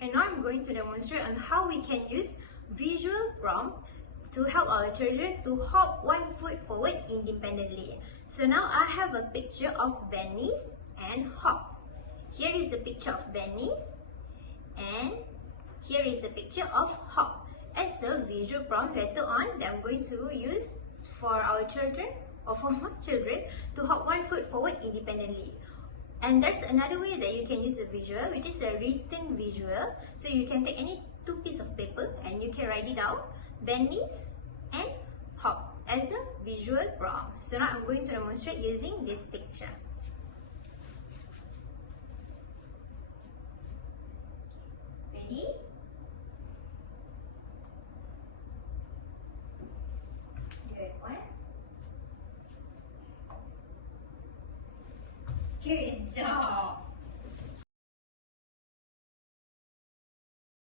And now I'm going to demonstrate on how we can use visual prompt to help our children to hop one foot forward independently. So now I have a picture of Benny's and hop. Here is a picture of Benny's and here is a picture of hop as a visual prompt later on that I'm going to use for our children or for my children to hop one foot forward independently. And there's another way that you can use a visual, which is a written visual. So you can take any two pieces of paper and you can write it down, Benny's and hop, as a visual prompt. So now I'm going to demonstrate using this picture. Ready? Good one. Good job.